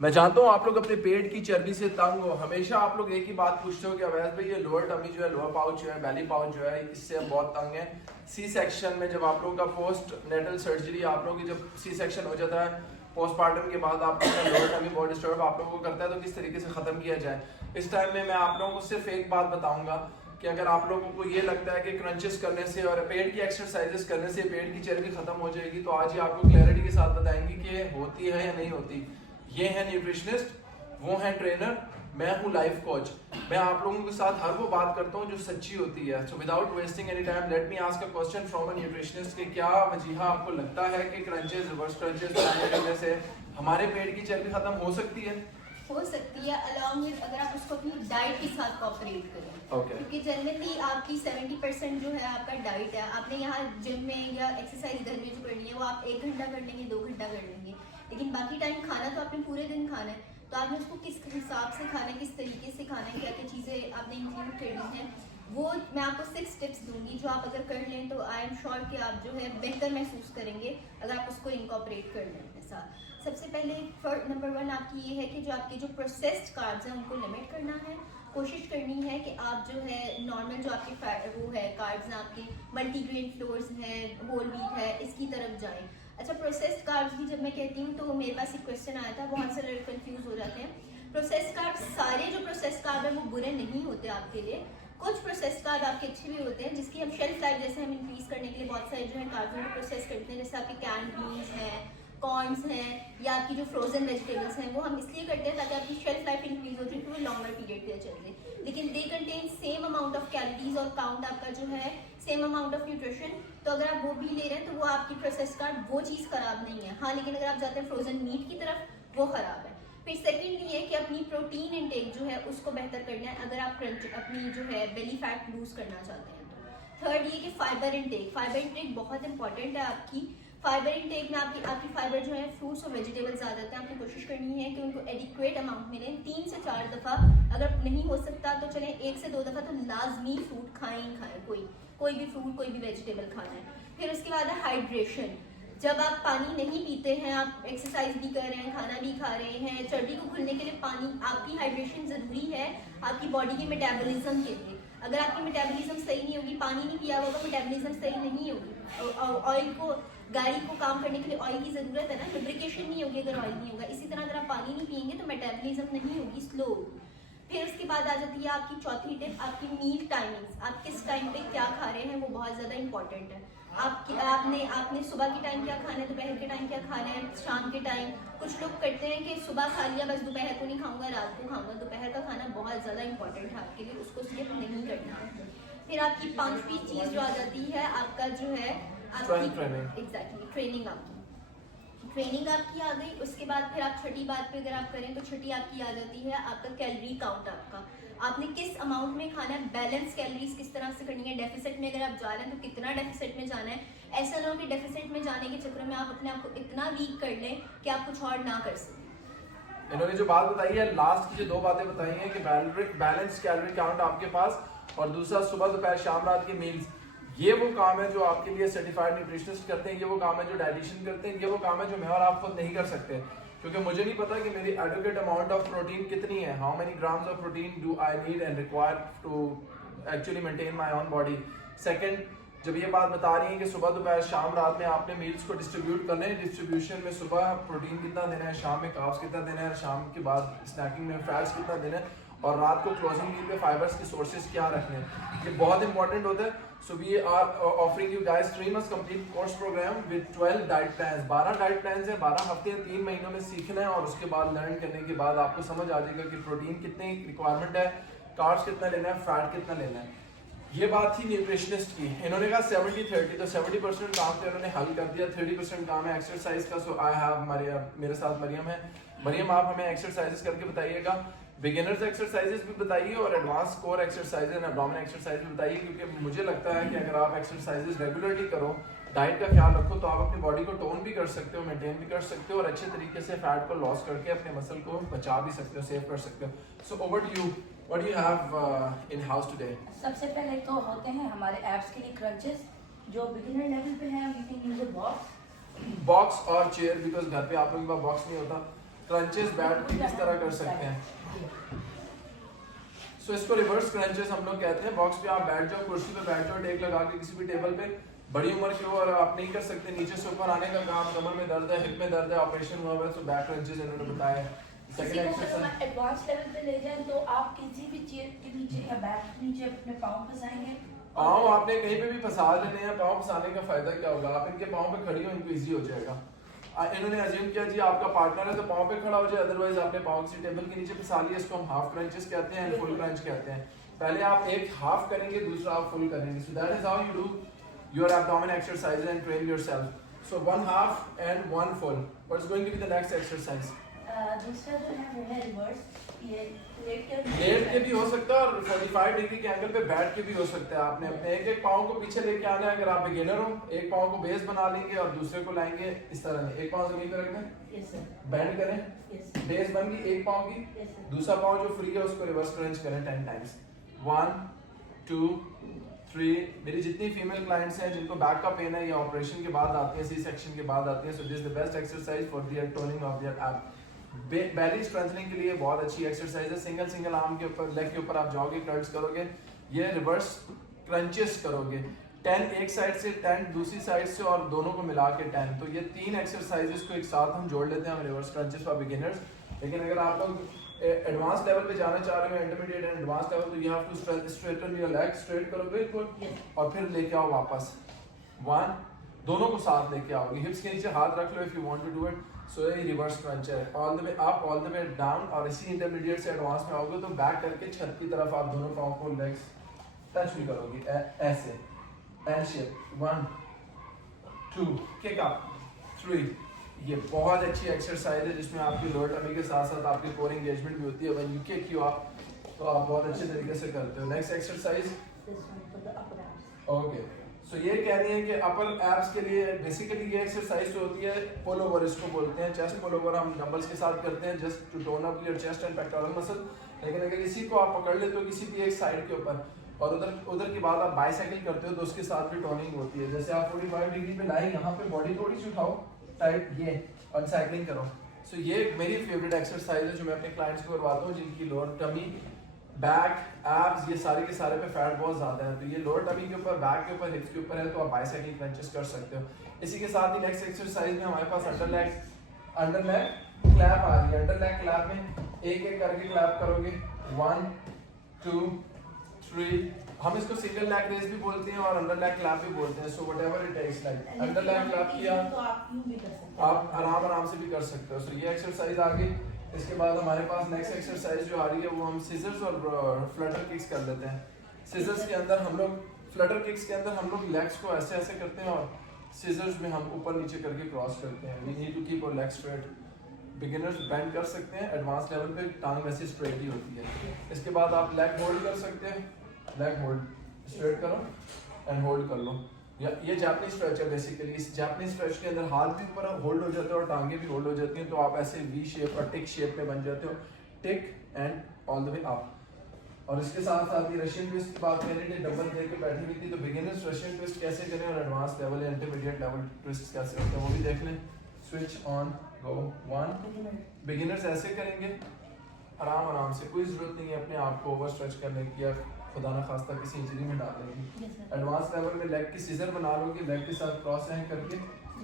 मैं जानता हूँ आप लोग अपने पेट की चर्बी से तंग हो। हमेशा आप लोग एक ही बात पूछते हो कि अवैध भाई ये लोअर टमी जो है, लोअर पाउच जो है, बेली पाउच जो है, इससे हम बहुत तंग है। सी सेक्शन में जब आप लोगों का पोस्ट नेटल सर्जरी, आप लोगों की जब सी सेक्शन हो जाता है पोस्टमार्टम के बाद, आप लोगों का लोअर टमी बहुत डिस्टर्ब आप लोगों को करता है, तो किस तरीके से खत्म किया जाए। इस टाइम में मैं आप लोगों को सिर्फ एक बात बताऊंगा कि अगर आप लोगों को ये लगता है कि क्रंचेस करने से और पेट की एक्सरसाइजेस करने से पेट की चर्बी खत्म हो जाएगी, तो आज ही आपको क्लैरिटी के साथ बताएंगे कि होती है या नहीं होती। ये है न्यूट्रिशनिस्ट, वो है ट्रेनर, मैं हूँ लाइफ कोच। मैं आप लोगों के साथ हर वो बात करता हूँ जो सच्ची होती है। So without wasting any time let me ask a question from a nutritionist कि क्या वजह आपको लगता है कि क्रंचेस, रिवर्स क्रंचेस करने से हमारे पेट की चर्बी खत्म हो सकती है? हो सकती है, अलॉन्ग विद अगर आप उसको अपनी डाइट के साथ कोऑपरेट करें। क्योंकि जनरली आपकी 70% जो है आपका डाइट है। आपने यहाँ जिम में या एक्सरसाइज घर में जो करनी है वो आप 1 घंटा कर लेंगे, 2 घंटा कर लेंगे, लेकिन बाकी टाइम खाना तो आपने पूरे दिन खाना है। तो आपने उसको किस हिसाब से खाना है, किस तरीके से खाना है, क्या क्या चीज़ें आपने इंक्लूड करनी है, वो मैं आपको 6 टिप्स दूंगी जो आप अगर कर लें तो आई एम श्योर कि आप जो है बेहतर महसूस करेंगे अगर आप उसको इनकॉर्पोरेट कर लें अपने साथ। सबसे पहले नंबर 1 आपकी ये है कि जो आपके जो प्रोसेस्ड कार्ब्स हैं उनको लिमिट करना है। कोशिश करनी है कि आप जो है नॉर्मल जो आपके वो है कार्ब्स हैं, आपके मल्टीग्रेन फ्लोर्स हैं, होल व्हीट है, इसकी तरफ जाएं। अच्छा, प्रोसेस्ड कार्ब्स भी जब मैं कहती हूँ तो मेरे पास एक क्वेश्चन आया था, बहुत से लोग कंफ्यूज हो जाते हैं। प्रोसेस्ड कार्ब्स, सारे जो प्रोसेस्ड कार्ब है वो बुरे नहीं होते आपके लिए। कुछ प्रोसेस्ड कार्ब आपके अच्छे भी होते हैं जिसकी हम शेल्फ लाइफ जैसे हम इंक्रीज करने के लिए बहुत सारे जो है कार्ब्स को प्रोसेस करते हैं, जैसे आपके कैन बीन्स हैं, कॉर्न्स हैं, या आपकी जो फ्रोजन वेजिटेबल्स हैं, वो हम इसलिए करते हैं ताकि आपकी शेल्फ लाइफ इंक्रीज हो जाए, वो लॉन्गर पीरियड के लिए चल जाए। लेकिन they contain same amount of calories और काउंट आपका जो है सेम अमाउंट ऑफ न्यूट्रिशन। तो अगर आप वो भी ले रहे हैं तो वो आपकी प्रोसेस कार्ब वो चीज़ खराब नहीं है। हाँ, लेकिन अगर आप जाते हैं फ्रोजन मीट की तरफ वो खराब है। फिर सेकेंडली ये कि अपनी प्रोटीन इंटेक जो है उसको बेहतर करना है अगर आप अपनी जो है बेली फैट लूज करना चाहते हैं तो। थर्ड ये कि फाइबर इंटेक बहुत इंपॉर्टेंट है आपकी। फाइबर इंटेक में आपकी फाइबर जो है फ्रूट्स और वेजिटेबल्स ज़्यादा हैं, आपको कोशिश करनी है कि उनको एडिक्वेट अमाउंट मिले। 3 से 4 दफ़ा, अगर नहीं हो सकता तो चलें 1 से 2 दफ़ा तो लाजमी फ्रूट खाएं ही खाएं, कोई भी फ्रूट, कोई भी वेजिटेबल खाना है। फिर उसके बाद है हाइड्रेशन। जब आप पानी नहीं पीते हैं, आप एक्सरसाइज भी कर रहे हैं, खाना भी खा रहे हैं, चर्बी को खुलने के लिए पानी, आपकी हाइड्रेशन ज़रूरी है आपकी बॉडी के मेटाबॉलिज्म के लिए। अगर आपकी मेटाबॉलिज्म सही नहीं होगी, पानी नहीं पिया होगा, मेटाबॉलिज्म सही नहीं होगी। ऑयल को, गाड़ी को काम करने के लिए ऑयल की ज़रूरत है ना, लुब्रिकेशन नहीं होगी अगर ऑयल नहीं होगा। इसी तरह अगर आप पानी नहीं पियेंगे तो मेटाबॉलिज्म नहीं होगी, स्लो होगी। फिर उसके बाद आ जाती है आपकी चौथी टिप, आपकी मील टाइमिंग्स। आप किस टाइम पे क्या खा रहे हैं वो बहुत ज़्यादा इंपॉर्टेंट है। आपने सुबह के टाइम क्या खाना है, दोपहर के टाइम क्या खाना है, शाम के टाइम। कुछ लोग करते हैं कि सुबह खा लिया बस, दोपहर को नहीं खाऊंगा, रात को खाऊंगा। दोपहर का खाना बहुत ज़्यादा इंपॉर्टेंट है आपके लिए, उसको स्किप नहीं करना है। फिर आपकी 5वीं चीज़ जो आ जाती है आपका जो है आपकी एग्जैक्टली ट्रेनिंग आपकी आ गई। उसके बाद फिर आप छठी बात पे अगर आप करें तो छठी आपकी आ जाती है आपका कैलोरी काउंट। आपने किस अमाउंट में खाना है, बैलेंस कैलोरीज किस तरह से करनी है। डेफिसिट में अगर आप जा रहे हैं तो कितना डेफिसिट में जाना है। ऐसा ना हो कि डेफिसिट में जाने के चक्कर में आप अपने आप को इतना वीक कर लें कि आप कुछ और ना कर सकें। इन्होंने जो बात बताई है, लास्ट की जो 2 बातें बताई हैं कि बैलेंस कैलोरी काउंट आपके पास, और दूसरा सुबह दोपहर शाम रात की मील्स। ये वो काम है जो आपके लिए सर्टिफाइड न्यूट्रिशनिस्ट करते हैं, ये वो काम है जो डाइटिशियन करते हैं, ये वो काम है जो मैं और आप खुद नहीं कर सकते, क्योंकि मुझे नहीं पता कि मेरी एडुकेट अमाउंट ऑफ प्रोटीन कितनी है, how many grams of protein do I need and require to actually maintain my own body. Second, जब ये बात बता रही है कि सुबह दोपहर शाम रात में आपने मील्स को डिस्ट्रीब्यूट करना है, डिस्ट्रीब्यूशन में सुबह प्रोटीन कितना देना है, शाम में कार्ब्स कितना देना है, शाम के बाद स्नैकिंग में फैट्स कितना देना है, और रात को क्लोजिंग मील पे फाइबर्स के सोर्सेज क्या रखने हैं, ये बहुत इंपॉर्टेंट होता है। So we are offering you guys 3 months complete course program with 12 diet plans. 12 diet plans हैं, 12 हफ्ते 3 महीनों में सीखना है, और उसके बाद लर्न करने के बाद आपको समझ आ जाएगा कि प्रोटीन कितनी रिक्वायरमेंट है, कार्ब्स कितना लेना है, फैट कितना लेना है। ये बात थी न्यूट्रिशनिस्ट की। इन्होंने कहा 70-30, तो 70% काम तो इन्होंने हल कर दिया, 30% काम है एक्सरसाइज का। सो आई हैव मेरे साथ मरियम है। मरियम, आप हमें एक्सरसाइजेस करके बताइएगा, बिगिनर्स एक्सरसाइजेस भी बताइए और advance core exercise and abdomen exercise भी बताइए, क्योंकि मुझे लगता है कि अगर आप एक्सरसाइजेस रेगुलरली करो, डाइट का ख्याल रखो, तो आप अपनी बॉडी को टोन भी कर सकते हो, मेंटेन भी कर सकते हो, और अच्छे तरीके से फैट को लॉस करके अपने मसल को बचा भी सकते हो, सेव कर सकते हो। So over to you, what do you have in house today? सबसे पहले तो होते हैं हमारे एब्स के लिए क्रंचेस, जो बिगिनर लेवल पे है। You can use a box और चेयर, बिकॉज घर पे आप लोगों के पास बॉक्स नहीं होता। क्रंचेस बैठ के किस तरह कर सकते हैं। सो इसको रिवर्स क्रंचेस हम लोग कहते हैं। बॉक्स पे आप बैठ जाओ, कुर्सी पे बैठ जाओ, टेक लगा के किसी भी टेबल पे। बड़ी उम्र के हो और आप नहीं कर सकते नीचे से ऊपर आने का काम, कमर में दर्द है, हिप में दर्द है, ऑपरेशन हुआ है, तो बैक क्रंचेस इन्होंने बताया। सेकंड एक्सरसाइज एडवांस लेवल पे ले जाएं तो आप किसी भी चेयर के नीचे या बैक के नीचे अपने पाँव फंसाएंगे। पाँव आपने कहीं पे भी फंसा लेने हैं। पाँव फंसाने का फायदा क्या होगा, आप इनके पाँव पे खड़ी हो, इनको इजी हो जाएगा। इन्होंने अज्यूम किया जी आपका पार्टनर है तो पाँव पे खड़ा हो जाए, अदरवाइज आपने पाँव किसी टेबल के नीचे फंसा लिया। इसको हम हाफ क्रंचेस कहते हैं, फुल क्रंच कहते हैं। पहले आप एक हाफ करेंगे, दूसरा आप फुल करेंगे। So that is how you do your abdomen exercise and train yourself. So one half and one full. What's going to be the next exercise? दूसरा जो है वो है रिवर्स। ये लेट के भी हो सकता है और 45 डिग्री के एंगल पे बैठ के भी हो सकता है। आपने अपने एक एक पाँव को पीछे लेके आना है। अगर आप बिगिनर हो, एक पाँव को बेस बना लेंगे और दूसरे को लाएंगे इस तरह में। एक पाँव जमीन पे रखना है, यस सर, बैंड करें, यस बेस बन गई एक पाँव की, यस सर। दूसरा पाँव जो फ्री है उसको रिवर्स क्रंच करें 10 टाइम्स। 1 2 3। मेरी जितनी फीमेल क्लाइंट्स हैं जिनको बैक का पेन है या ऑपरेशन के बाद आती है, सी सेक्शन के बाद आती है, so this is the best exercise for their toning of their एब। बेली स्ट्रेंथनिंग के लिए बहुत अच्छी एक्सरसाइज है। सिंगल आर्म के ऊपर, लेग के ऊपर आप जाओगे, कर्ल्स करोगे, ये रिवर्स क्रंचेस करोगे। 10 एक साइड से, 10 दूसरी साइड से और दोनों को मिला के 10। तो ये 3 एक्सरसाइजेस को एक साथ हम जोड़ लेते हैं, रिवर्स क्रंचेस फॉर बिगिनर्स। लेकिन अगर आप लोग एडवांस लेवल पे जाना चाह रहे हो, इंटरमीडिएट एंड एडवांस लेवल, तो you have to straighten your leg, straight करो बिल्कुल और फिर लेके आओ वापस। 1 दोनों को साथ लेके आओगे, हिप्स के नीचे हाथ रख लो if you want to do it. So ये रिवर्स क्रंच है। All the way up, all the way down. और इसी इंटरमीडिएट से एडवांस में आओगे तो बैक करके छत की तरफ आप दोनों पाँव को लेग्स टच भी करोगे ऐसे, एल शेप। 1 2 kick up 3। ये बहुत अच्छी एक्सरसाइज है जिसमें आपकी लोअर टमी के साथ साथ आपकी कोर एंगेजमेंट भी होती है। When you kick you up, तो आप बहुत अच्छे तरीके से करते हो। Next exercise, okay. सो ये कह रही है कि अपर एब्स के लिए बेसिकली ये एक्सरसाइज जो होती है पुल ओवर, इसको बोलते हैं। चेस्ट पुल ओवर हम डंबल्स के साथ करते हैं just to tone up your chest and pectoral muscle. लेकिन अगर इसी को आप पकड़ लेते हो किसी भी एक साइड के ऊपर और उधर के बाद आप बाइसाइकिल करते हो तो उसके साथ भी टोनिंग होती है। जैसे आप 45 डिग्री पे लाए, यहाँ पे बॉडी थोड़ी सी उठाओ टाइट, ये और साइकिलिंग करो। सो ये मेरी फेवरेट एक्सरसाइज है जो मैं अपने क्लाइंट्स को करवाता हूँ जिनकी लोअर टमी, बैक, एब्स, ये सारे के सारे पे फैट बहुत ज्यादा है। तो ये लोअर टमी के ऊपर, बैक के ऊपर, हिप्स के ऊपर है तो आप बाइसाइकिल क्रंचेस कर सकते हो। इसी के साथ ही नेक्स्ट एक्सरसाइज में हमारे पास अंडर लेग क्लैप आ रही है। अंडर लेग क्लैप में एक एक करके क्लैप करोगे। 1 2 3। हम इसको सिंगल लेग रेस भी बोलते हैं और अंडर लेग क्लैप भी बोलते हैं। So whatever it takes, like under leg clap किया तो आप यूं भी कर सकते हो, आप आराम से भी कर सकते हो। सो ये एक्सरसाइज आ गई। इसके बाद हमारे पास नेक्स्ट एक्सरसाइज जो आ रही है वो हम सीजर्स और फ्लटर किक्स कर लेते हैं। सीजर्स के अंदर हम लोग, फ्लटर किक्स के अंदर हम लोग लेग्स को ऐसे ऐसे करते हैं और सीजर्स में हम ऊपर नीचे करके क्रॉस करते हैं। We need to keep our leg straight. Beginners bend कर सकते हैं, एडवांस लेवल पे टांग वैसे स्ट्रेट ही होती है। इसके बाद आप लेग होल्ड कर सकते हैं, लेग होल्ड, स्ट्रेट करो एंड होल्ड कर लो। ये जापानीज स्ट्रेच है बेसिकली। इस जापानीज स्ट्रेच के अंदर हाथ भी ऊपर होल्ड हो जाते हैं और टांगे भी होल्ड हो जाती हैं, तो आप ऐसे वी शेप और टिक शेप में बन जाते हो। Tick and all the way up. और इसके साथ साथ ये रशियन ट्विस्ट की बात करें कि डबल दे के बैठी हुई थी, तो बिगिनर्स रशियन ट्विस्ट कैसे करें और एडवांस लेवल या इंटरमीडिएट लेवल ट्विस्ट कैसे होते हैं वो भी देख लें। Switch on, go. 1 बिगिनर्स ऐसे करेंगे आराम से, कोई जरूरत नहीं है अपने आप को ओवर स्ट्रेच करने की या खुदा ना खास्ता किसी इंजरी में डालने की। एडवांस लेवल में लेग की सीजर बना लोगे, लेग के साथ क्रॉस हैंग करके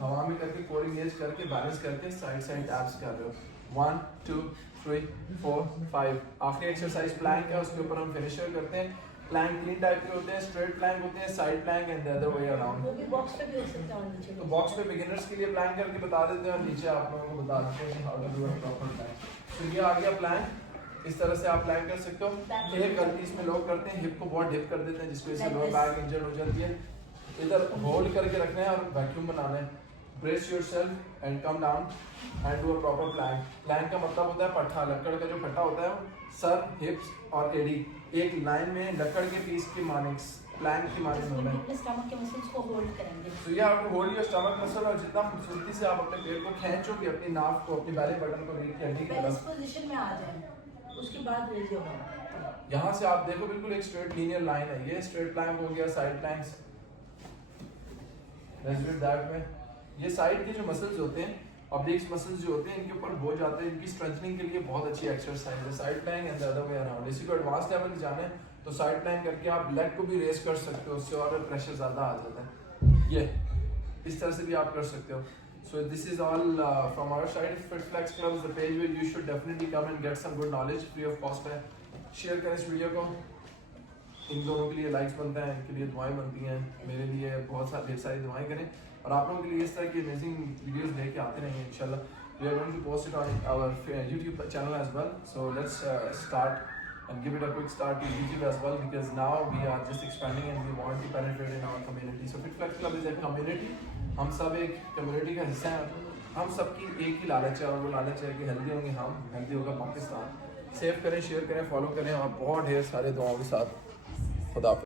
हवा में करके कोर एंगेज करके बैलेंस करके साइड टैप्स कर रहे हो। 1 2 3 4 5। आखिरी एक्सरसाइज प्लैंक है, उसके ऊपर हम फिनिशर करते हैं। प्लैंक 3 टाइप के होते हैं, स्ट्रेट प्लैंक होते हैं, side plank and the other way around. वो भी बॉक्स पे भी हो सकता है नीचे। तो बॉक्स पे बिगिनर्स के लिए प्लैंक करके बता देते हैं और नीचे आप लोगों को बता देते हैं how to do a proper plank. तो ये आ गया प्लैंक। इस तरह से आप प्लैंक कर सकते हो। एक गलती इसमें लोग करते हैं, हिप को बहुत डिप कर देते हैं जिसकी वजह से लोअर बैक इंजर्ड हो जाती है। इधर होल्ड करके रखना है और वैक्यूम बनाना है। Brace yourself and come down and do a proper plank. Plank का मतलब होता है पट्टा, लकड़ का जो पट्टा होता है, सर, हिप्स और एडी एक लाइन में लकड़ के पीस की माने, प्लैंक की माने होना है। अपने स्टमक के मसल्स को होल्ड करेंगे। तो ये आप होल्ड योर स्टमक मसल और जितना खूबसूरती से आप अपने पेट को खींचोगे, अपनी नाक को, अपनी बेली बटन को रीढ़ की हड्डी की पहले इस तरफ, पोजीशन में आ जाएं, उसके बाद रेज होगा। यहाँ से आप देखो बिल्कुल एक स्ट्रेट लीनियर लाइन है। ये स्ट्रेट प्लैंक हो गया, साइड प्लैंक्स दैट में। ये साइड के जो मसल्स होते हैं ऑब्लिक्स मसल्स जो होते हैं इनके ऊपर बोझ जाते हैं, इनकी स्ट्रेंथनिंग के लिए बहुत अच्छी एक्सरसाइज है side plank and the other way around. इसी को एडवांस लेवल में जाना है तो साइड प्लैंक करके आप लेग को भी रेस कर सकते हो, उससे और प्रेशर ज़्यादा आ जाता है। ये इस तरह से भी आप कर सकते हो। So this is all from our side. FitFlex Club is the page where you should definitely come and get some good knowledge free of cost है। शेयर करें इस वीडियो को, इन दोनों के लिए लाइक्स बनते हैं, इनके लिए दुआएं बनती हैं, मेरे लिए बहुत ढेर सारी दुआएं करें और आप लोगों के लिए इस तरह की अमेजिंग वीडियोस लेके आते रहेंगे इंशाल्लाह। We are going to post it on our YouTube channel as well. So let's start and give it a quick start to YouTube as well, because now we are just expanding and we want to penetrate in our community. So FitFlex Club is a community. हम सब एक community का हिस्सा हैं। हम सबकी एक ही लालच है और वो लालच है कि हेल्दी होंगे हम, हेल्दी होगा पाकिस्तान। सेव करें, शेयर करें, फॉलो करें और बहुत ढेर सारे दुआओं के साथ खुदा हाफिज़।